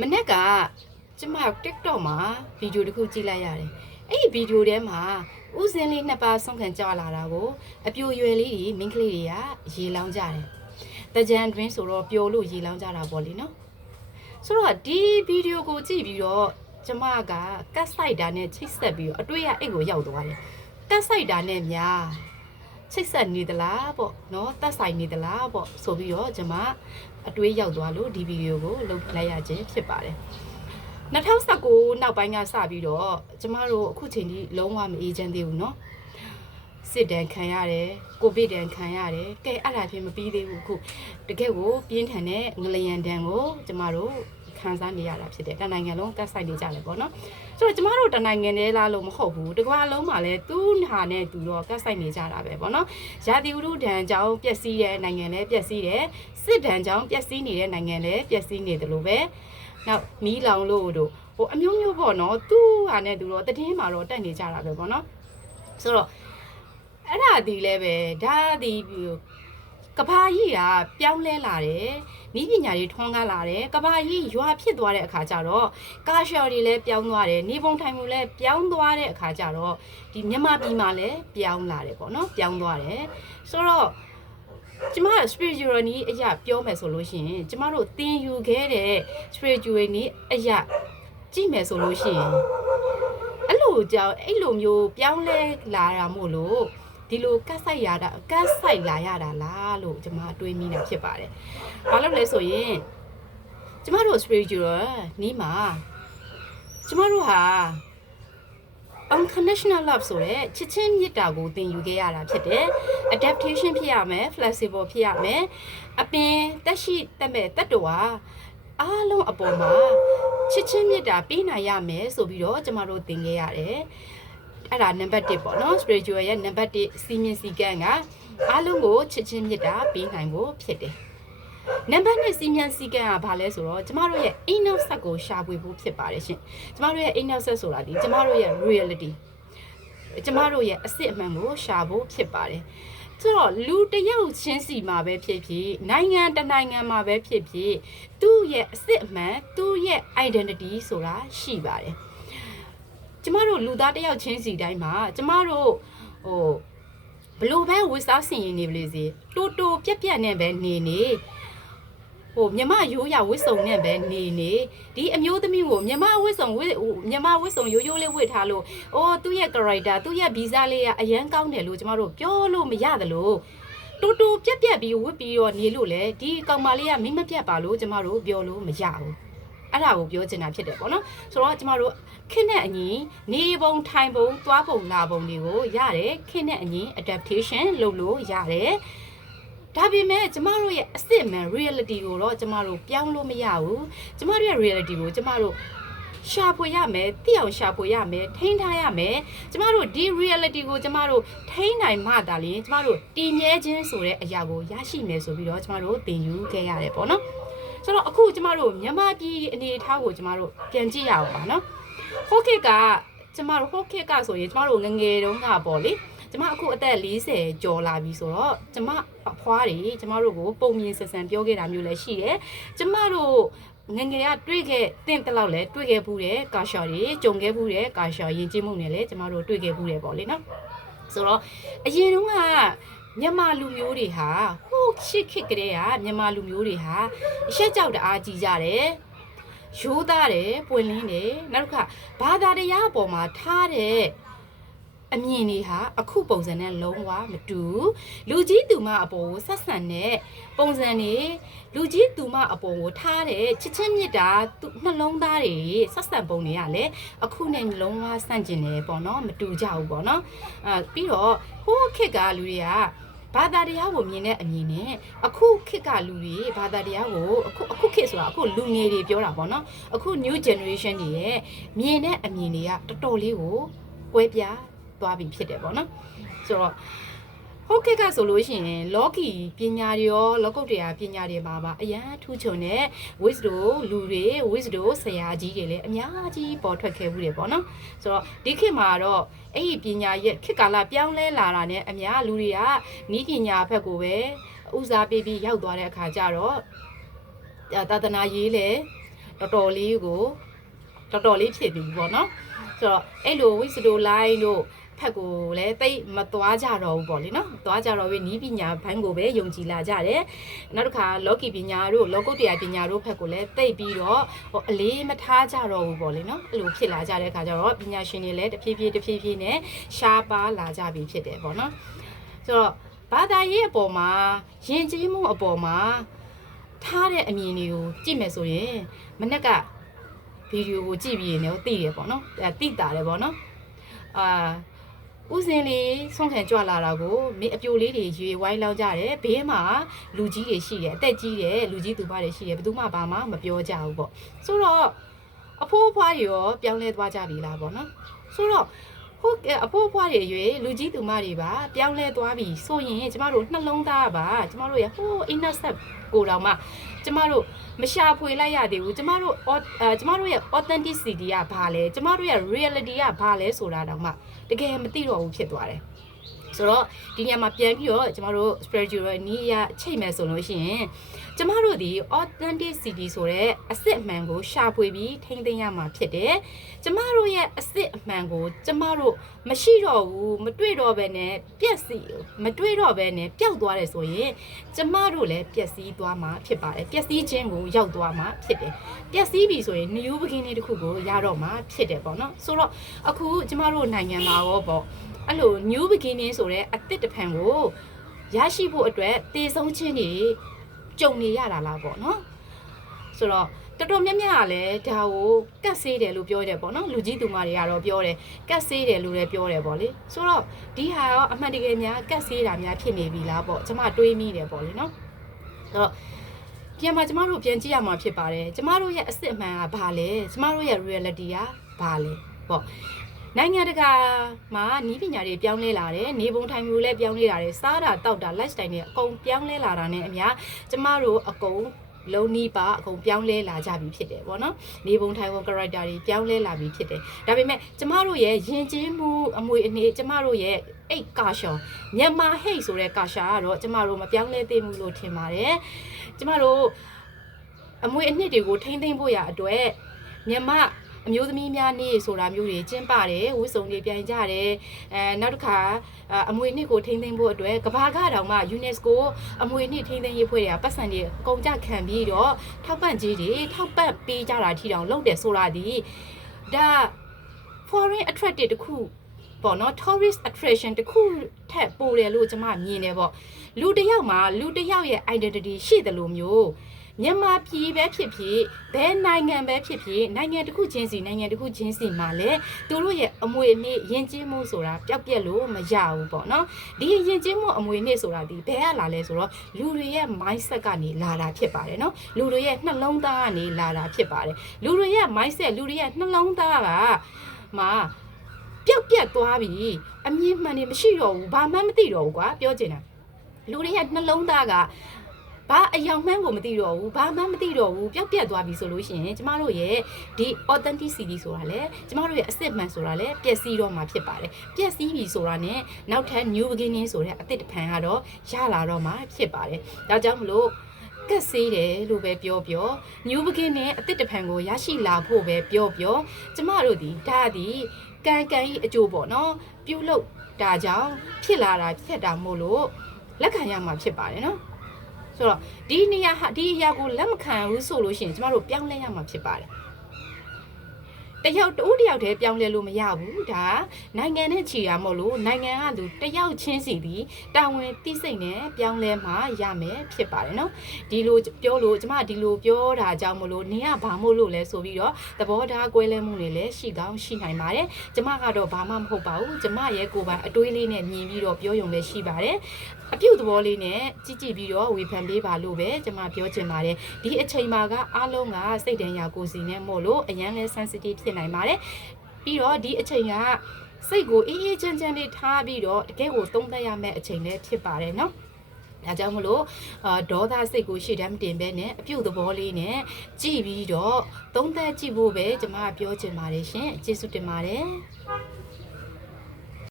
မနေ့ကကျမ TikTok မှာဗီဒီယိုတစ်ခုကြည့်လိုက်ရတယ်။အဲ့ဒီဗီဒီယိုထဲမှာဦးစင်းလေးနှစ်ပါးဆုံးခံကြွလာတာကိုအပြိုရွယ်လေးတွေမိန်းကလေးတွေကရေလောင်းကြတယ်။တကြံတွင်ဆိုတော့ပျော်လို့ရေလောင်းကြတာပေါ့လေနော်။ဆိုတော့ဒီဗီဒီယိုကိုကြည့်ပြီးတော့ကျမကကတ်ဆိုင်တာနဲ့ချိတ်ဆက်ပြီးတော့အတွေ့ရအိတ်ကိုရောက်သွားတယ်။ကတ်ဆိုင်တာနဲ့များချိတ်ဆက်နေသလားပေါ့နော်တက်ဆိုင်နေသလားပေါ့ဆိုပြီးတော့ကျမအတွေးရောက်သွားလို့ဒီဗီဒီယိုကိုလုပ်လိုက်ရခြင်းဖြစ်ပါတယ်2019နောက်ပိုင်းကစပြီးတော့ကျမတို့အခုချိန်ကြီးလုံးဝမအေးချမ်းသေးဘူးเนาะစစ်တမ်းခံရတယ်ကိုဗစ်တမ်းခံရတယ်ကဲအဲ့ဒါဖြစ်မပြီးသေးဘူးအခုတကယ်ကိုပြင်းထန်တဲ့ငလျင်တမ်းကိုကျမတို့ခံစားနေရတာဖြစ်တယ်တနိုင်ငံလုံးကတ်ဆိုင်နေကြတယ်ပေါ့နော်ဆိုတော့ကျမတို့တနိုင်ငံတည်းလားလို့မဟုတ်ဘူးတကွာလုံးမှာလည်းသူ့ဟာနဲ့သူတော့ကတ်ဆိုင်နေကြတာပဲပေါ့နော်ရာသီဥတုဒဏ်ကြောင့်ပျက်စီးတဲ့နိုင်ငံလည်းပျက်စီးတယ်စစ်ဒဏ်ကြောင့်ပျက်စီးနေတဲ့နိုင်ငံလည်းပျက်စီးနေတယ်လို့ပဲနောက်မီးလောင်လို့တို့ဟိုအမျိုးမျိုးပေါ့နော်သူ့ဟာနဲ့သူတော့တည်င်းမှာတော့တက်နေကြတာပဲပေါ့နော်ဆိုတော့အဲ့ဒါဒီလည်းပဲဒါဒီကဘာကြီးကပြောင်းလဲလာတယ်နီးပညာတွေထွန်းကားလာတယ်ကဘာကြီးရွာဖြစ်သွားတဲ့အခါကျတော့ကာရှော်တွေလည်းပြောင်းသွားတယ်နေပုံထိုင်မှုလည်းပြောင်းသွားတဲ့အခါကျတော့ဒီမြန်မာပြည်မှာလည်းပြောင်းလာတယ်ပေါ့နော်ပြောင်းသွားတယ်ဆိုတော့ကျမ spiritual နည်းအရာပြောမယ်ဆိုလို့ရှိရင်ကျမတို့သင်ယူခဲ့တဲ့ spiritual နည်းအရာကြည့်မယ်ဆိုလို့ရှိရင်အဲ့လိုကြောင့်အဲ့လိုမျိုးပြောင်းလဲလာတာမို့လို့ဒီလိုကတ်ဆိုင်လာရတာလားလို့ကျမတွေးမိနေတာဖြစ်ပါတယ်။ဘာလို့လဲဆိုရင်ကျမတို့ spiritual နီးမှာကျမတို့ဟာ unconditional love ဆိုတဲ့ချစ်ချင်းမေတ္တာကိုသင်ယူခဲ့ရတာဖြစ်တယ်။ adaptation ဖြစ်ရမယ် flexible ဖြစ်ရမယ်။အပင်တက်ရှိတက်မဲ့တတ္တဝါအားလုံးအပေါ်မှာချစ်ချင်းမေတ္တာပေးနိုင်ရမယ်ဆိုပြီးတော့ကျမတို့သင်ခဲ့ရတယ်။အဲ့ဒါနံပါတ်1ပေါ့နော် spiritual ရဲ့နံပါတ်1စီမင်းစီကံကအားလုံးကိုချစ်ချင်းမေတ္တာပေးနိုင်ဖို့ဖြစ်တယ်နံပါတ်2စီမင်းစီကံကဘာလဲဆိုတော့ကျမတို့ရဲ့အိမ်နောက်ဆက်ကိုရှာဖွေဖို့ဖြစ်ပါတယ်ရှင်ကျမတို့ရဲ့အိမ်နောက်ဆက်ဆိုတာဒီကျမတို့ရဲ့ reality ကျမတို့ရဲ့အစစ်အမှန်ကိုရှာဖို့ဖြစ်ပါတယ်ဆိုတော့လူတယောက်ချင်းစီမှာပဲဖြစ်ဖြစ်နိုင်ငံတနိုင်ငံမှာပဲဖြစ်ဖြစ်သူ့ရဲ့အစစ်အမှန်သူ့ရဲ့ identity ဆိုတာရှိပါတယ်ကျမတို့လူသားတယောက်ချင်းစီတိုင်းမှာကျမတို့ဘလို့ပဲဝစ်စားဆင်ရင်နေပလေစီတိုးတိုးပြက်ပြက်နဲ့ပဲနေမြမရိုးရဝစ်စုံနဲ့ပဲနေဒီအမျိုးသမီးကိုမြမဝစ်စုံရိုးရိုးလေးဝစ်ထားလို့သူ့ရဲ့ character သူ့ရဲ့ဗီဇလေးကအရန်ကောင်းတယ်လို့ကျမတို့ပြောလို့မရတယ်လို့တိုးတိုးပြက်ပြက်ပြီးဝစ်ပြီးတော့နေလို့လေဒီကောင်မလေးကမိမပြက်ပါလို့ကျမတို့ပြောလို့မရဘူးအဲ့ဒါကိုပြောချင်တာဖြစ်တယ်ပေါ့နော်ဆိုတော့ကျမတို့ခင်းတဲ့အညီနေပုံထိုင်ပုံသွားပုံလာပုံတွေကိုရတယ်ခင်းတဲ့အညီ adaptation လုပ်လို့ရတယ်ဒါပေမဲ့ကျမတို့ရဲ့အစစ်အမှန် reality ကိုတော့ကျမတို့ပြောင်းလို့မရဘူးကျမတို့ရဲ့ reality ကိုကျမတို့ရှာဖွေရမယ်သိအောင်ရှာဖွေရမယ်ထိန်းထားရမယ်ကျမတို့ဒီ reality ကိုကျမတို့ထိန်းနိုင်မှသာလျှင်ကျမတို့တည်မြဲခြင်းဆိုတဲ့အရာကိုရရှိမယ်ဆိုပြီးတော့ကျမတို့သင်ယူခဲ့ရတယ်ပေါ့နော်ဆိုတော့အခုကျမတို့မြန်မာပြည်အနေအထားကိုကျမတို့ပြန်ကြည့်ရအောင်ပါနော်ဟိုခေတ်ကကျမတို့ဟိုခေတ်ကဆိုရင်ကျမတို့ငငယ်တုန်းကပေါ့လေကျမအခုအသက်40ကျော်လာပြီဆိုတော့ကျမအဖွားတွေကျမတို့ကိုပုံမြင်ဆန်ဆန်ပြောခဲ့တာမျိုးလည်းရှိတယ်ကျမတို့ငငယ်ကတွေ့ခဲ့တလောက်လဲတွေ့ခဲ့ဘူးတဲ့ကာရှော်တွေကြုံခဲ့ဘူးတဲ့ကာရှော်ယဉ်ကျေးမှုနဲ့လည်းကျမတို့တွေ့ခဲ့ဘူးတယ်ပေါ့လေနော်ဆိုတော့အရင်တုန်းကမြန်မာလူမျိုးတွေဟာဟိုရှစ်ခေတ်ကလေးကမြန်မာလူမျိုးတွေဟာအရှက်ကြောက်တအားကြီးကြတယ်ရိုးသားတယ်ပွင့်လင်းတယ်နောက်တစ်ခါဘာသာတရားအပေါ်မှာထားတဲ့အမြင်တွေဟာအခုပုံစံနဲ့လုံးဝမတူလူကြီးသူမအပေါ်ကိုဆက်ဆံတဲ့ပုံစံတွေလူကြီးသူမအပေါ်ကိုထားတဲ့ချစ်ချင်းမြတ်တာနှလုံးသားတွေဆက်ဆံပုံတွေကလည်းအခုနဲ့လုံးဝဆန့်ကျင်တယ်ပေါ့နော်မတူကြဘူးပေါ့နော်ပြီးတော့ဟိုးခေတ်ကလူတွေကဘာသာတရားကိုမြင်တဲ့အမြင်နဲ့အခုခေတ်ကလူတွေဘာသာတရားကိုအခုခေတ်ဆိုတာအခုလူငယ်တွေပြောတာပေါ့နော်အခု new generation တွေရဲ့မြင်တဲ့အမြင်တွေကတော်တော်လေးကိုကွဲပြားသွားပြီဖြစ်တယ်ပေါ့နော်ဆိုတော့ဟုတ်ကဲ့ကဆိုလို့ရှိရင်လောကီပညာတွေရောလောကုတ္တရာပညာတွေပါအရန်ထူးချွန်တဲ့ wisdom လူတွေ wisdom ဆရာကြီးတွေလည်းအများကြီးပေါ်ထွက်ခဲ့ဘူးတယ်ပေါ့နော်ဆိုတော့ဒီခေတ်မှာတော့အဲ့ဒီပညာရဲ့ခေတ်ကာလပြောင်းလဲလာတာနဲ့အများလူတွေကနီးပညာဘက်ကိုပဲဦးစားပေးပြီးရောက်သွားတဲ့အခါကျတော့သာသနာရေးလေ တော်တော်လေးဖြစ်ပြီပေါ့နော်ဆိုတော့အဲ့လိုဝိစတိုလိုင်းတို့ဖက်ကိုလည်းတိတ်မသွားကြတော့ဘူးပေါ့လေနော်သွားကြတော့နီးပညာဘန်းကိုပဲယုံကြည်လာကြတယ်နောက်တစ်ခါလောကီပညာတို့လောကုတ္တရာပညာတို့ဖက်ကိုလည်းတိတ်ပြီးတော့အလေးမထားကြတော့ဘူးပေါ့လေနော်အဲ့လိုဖြစ်လာကြတဲ့အခါကျတော့ပညာရှင်တွေလည်းတဖြည်းဖြည်းနဲ့ရှားပါလာကြပြီဖြစ်တယ်ပေါ့နော်ဆိုတော့ဘာသာရေးအပေါ်မှာယဉ်ကျေးမှုအပေါ်မှာထားတဲ့အမြင်တွေကိုကြည့်မယ်ဆိုရင်မနေ့ကဗီဒီယိုကိုကြည့်ပြီးရင်လည်းသိတယ်ပေါ့နော်သိတာတယ်ပေါ့နော်ဥစဉ်လေးဆုံးခံကြွလာတာကိုမင်းအပြိုလေးတွေရွေဝိုင်းလောက်ကြတယ်ဘေးမှာလူကြီးတွေရှိတယ်အသက်ကြီးတယ်လူကြီးသူမတွေရှိတယ်ဘယ်သူမှဘာမှမပြောကြဘူးပေါ့ဆိုတော့အဖိုးအဖွားတွေရောပြောင်းလဲသွားကြပြီလားပေါ့နော်ဆိုတော့ဟုတ်အဖိုးအဖွားတွေရွေလူကြီးသူမတွေပါပြောင်းလဲသွားပြီဆိုရင်ကျမတို့နှလုံးသားပါကျမတို့ရဟိုး innocent ကိုတောင်မှကျမတို့မရှာဖွေလိုက်ရသေးဘူးကျမတို့ရဲ့ authenticity ကဘာလဲကျမတို့ရဲ့ reality ကဘာလဲဆိုတာတောင်မှတကယ်မသိတော့ဘူးဖြစ်သွားတယ်ဆိုတော့ဒီညမှာပြန်ပြီးတော့ကျမတို့ spiritual နည်းရချိတ်မယ်ဆိုလို့ရှိရင်ကျမတို့ဒီ authenticity ဆိုတဲ့အစစ်အမှန်ကိုရှာဖွေပြီးထိန်းသိမ်းရမှာဖြစ်တယ်ကျမတို့ရဲ့အစစ်အမှန်ကိုကျမတို့မရှိတော့ဘူးမတွေ့တော့ဘဲနဲ့ပျက်စီးမတွေ့တော့ဘဲနဲ့ပျောက်သွားတယ်ဆိုရင်ကျမတို့လည်းပျက်စီးသွားမှာဖြစ်ပါတယ်ပျက်စီးခြင်းကိုရောက်သွားမှာဖြစ်တယ်ပျက်စီးပြီဆိုရင် new beginning တစ်ခုကိုရတော့မှာဖြစ်တယ်ပေါ့နော်ဆိုတော့အခုကျမတို့နိုင်ငံမှာရောပေါ့အဲ့လို new beginning ဆိုတဲ့အသစ်တစ်ဖန်ကိုရရှိဖို့အတွက်တည်ဆုံးခြင်းတွေကြုံနေရတာလားပေါ့နော်ဆိုတော့တော်တော်များများကလည်းဒါကိုကတ်ဆေးတယ်လို့ပြောတယ်ပေါ့နော်လူကြီးသူမတွေကတော့ပြောတယ်ကတ်ဆေးတယ်လို့လည်းပြောတယ်ပေါ့လေဆိုတော့ဒီဟာရောအမှန်တကယ်များကတ်ဆေးတာများဖြစ်နေပြီလားပေါ့ကျမတွေးမိတယ်ပေါ့လေနော်ဆိုတော့ပြန်မှာကျမတို့ပြန်ကြည့်ရမှာဖြစ်ပါတယ်ကျမတို့ရဲ့အစစ်အမှန်ကဘာလဲကျမတို့ရဲ့ reality ကဘာလဲပေါ့နိုင်ငံတကာမှာနီးပညာတွေပြောင်းလဲလာတယ်နေပုံထိုင်မှုလည်းပြောင်းလဲလာတယ်စားတာတောက်တာ lifestyle တွေအကုန်ပြောင်းလဲလာတာနဲ့အများကျမတို့အကုန်လုံးနီးပါအကုန်ပြောင်းလဲလာကြပြီဖြစ်တယ်ပေါ့နော်နေပုံထိုင်ပုံ character တွေပြောင်းလဲလာပြီဖြစ်တယ်ဒါပေမဲ့ကျမတို့ရဲ့ယဉ်ကျေးမှုအမွေအနှစ်ကျမတို့ရဲ့အိတ်ကာရှောမြန်မာဟိတ်ဆိုတဲ့ကာရှာကတော့ကျမတို့မပြောင်းလဲသေးဘူးလို့ထင်ပါတယ်ကျမတို့အမွေအနှစ်တွေကိုထိန်းသိမ်းဖို့ရအတွက်မြန်မာအမျိုးသမီးများနေဆိုတာမျိုးတွေကျင်းပတယ်ဝတ်စုံတွေပြန်ကြတယ်နောက်တစ်ခါအမွေနှစ်ကိုထိန်းသိမ်းဖို့အတွက်ကဘာကတောင်မှ UNESCO အမွေနှစ်ထိန်းသိမ်းရေးဖွဲ့တွေကပတ်စံတွေအကုန်ကြခံပြီးတော့ထောက်ပံ့ကြီးတွေထောက်ပံ့ပေးကြတာထီတောင်လုပ်တယ်ဆိုတာဒီဒါ foreign attractive တခုပေါ့နော် tourist attraction တခုထက်ပိုတယ်လို့ကျွန်မမြင်တယ်ပေါ့လူတစ်ယောက်မှာလူတစ်ယောက်ရဲ့ identity ရှိတယ်လို့မျိုးမြန်မာပြည်ပဲဖြစ်ဖြစ်ဘယ်နိုင်ငံပဲဖြစ်ဖြစ်နိုင်ငံတစ်ခုချင်းစီမှာလည်းသူတို့ရဲ့အမွေအနှစ်ယဉ်ကျေးမှုဆိုတာပျောက်ပြက်လို့မရဘူးပေါ့နော်ဒီယဉ်ကျေးမှုအမွေအနှစ်ဆိုတာဒီဘယ်ကလာလဲဆိုတော့လူတွေရဲ့ mindset ကနေလာတာဖြစ်ပါတယ်နော်လူတွေရဲ့နှလုံးသားကနေလာတာဖြစ်ပါတယ်လူတွေရဲ့ mindset လူတွေရဲ့နှလုံးသားကမှာပျောက်ပြက်သွားပြီအမြင်မှန်နေမရှိတော့ဘူးဘာမှမသိတော့ဘူးကွာပြောချင်တာလူတွေရဲ့နှလုံးသားကဘာအယောင်မှန်းကိုမသိတော့ဘူးဘာမှမသိတော့ဘူးပျောက်ပြက်သွားပြီဆိုလို့ရှိရင်ကျမတို့ရဲ့ဒီ authenticity ဆိုတာလေကျမတို့ရဲ့အစစ်မှန်ဆိုတာလေပျက်စီးတော့မှာဖြစ်ပါတယ်ပျက်စီးပြီဆိုတာ ਨੇ နောက်ထပ် new beginning ဆိုတဲ့အသစ်တစ်ဖန်ကတော့ရလာတော့မှာဖြစ်ပါတယ်ဒါကြောင့်မလို့ကက်ဆေးတယ်လို့ပဲပြော new beginning အသစ်တစ်ဖန်ကိုရရှိလာဖို့ပဲပြောကျမတို့ဒီဒါဒီကံကြီးအကျိုးပေါ့နော်ပြုလုပ်တာကြောင့်ဖြစ်လာတာဖြစ်တာမို့လို့လက်ခံရမှာဖြစ်ပါတယ်နော်ဆိုတော့ဒီနေရာဟာဒီအရာကိုလက်မခံဘူးဆိုလို့ရှိရင်ကျမတို့ပြောင်းလဲရမှာဖြစ်ပါတယ်တယောက်တည်းပြောင်းလဲလို့မရဘူးဒါနိုင်ငံနဲ့ချီတာမဟုတ်လို့နိုင်ငံကသူတယောက်ချင်းစီဒီတာဝန်သိစိတ်နဲ့ပြောင်းလဲမှရမယ်ဖြစ်ပါတယ်နော်ဒီလိုပြောလို့ကျမဒီလိုပြောတာကြောင့်မလို့နေရဘာမို့လို့လဲဆိုပြီးတော့သဘောထားကွဲလဲမှုတွေလည်းရှိကောင်းရှိနိုင်ပါတယ်ကျမကတော့ဘာမှမဟုတ်ပါဘူးကျမရဲ့ကိုယ်ပိုင်အတွေးလေးနဲ့မြင်ပြီးတော့ပြောရုံပဲရှိပါတယ်အပြုတ်သဘောလေးနဲ့ကြည့်ပြီးတော့ဝေဖန်ပေးပါလို့ပဲကျမပြောချင်ပါတယ်ဒီအချိန်မှာကအားလုံးကစိတ်တန်ရာကိုယ်စီနဲ့မို့လို့အရန်လဲ sensitive ဖြစ်နိုင်ပါတယ်ပြီးတော့ဒီအချိန်ကစိတ်ကိုအေးအေးချမ်းချမ်းလေးထားပြီးတော့တကယ်ကိုသုံးသပ်ရမယ့်အချိန်လေးဖြစ်ပါတယ်နော်ဒါကြောင့်မလို့ဒေါသစိတ်ကိုရှေ့တန်းမတင်ဘဲနဲ့အပြုတ်သဘောလေးနဲ့ကြည့်ပြီးတော့သုံးသပ်ကြည့်ဖို့ပဲကျမပြောချင်ပါတယ်ရှင်ကျေးဇူးတင်ပါတယ်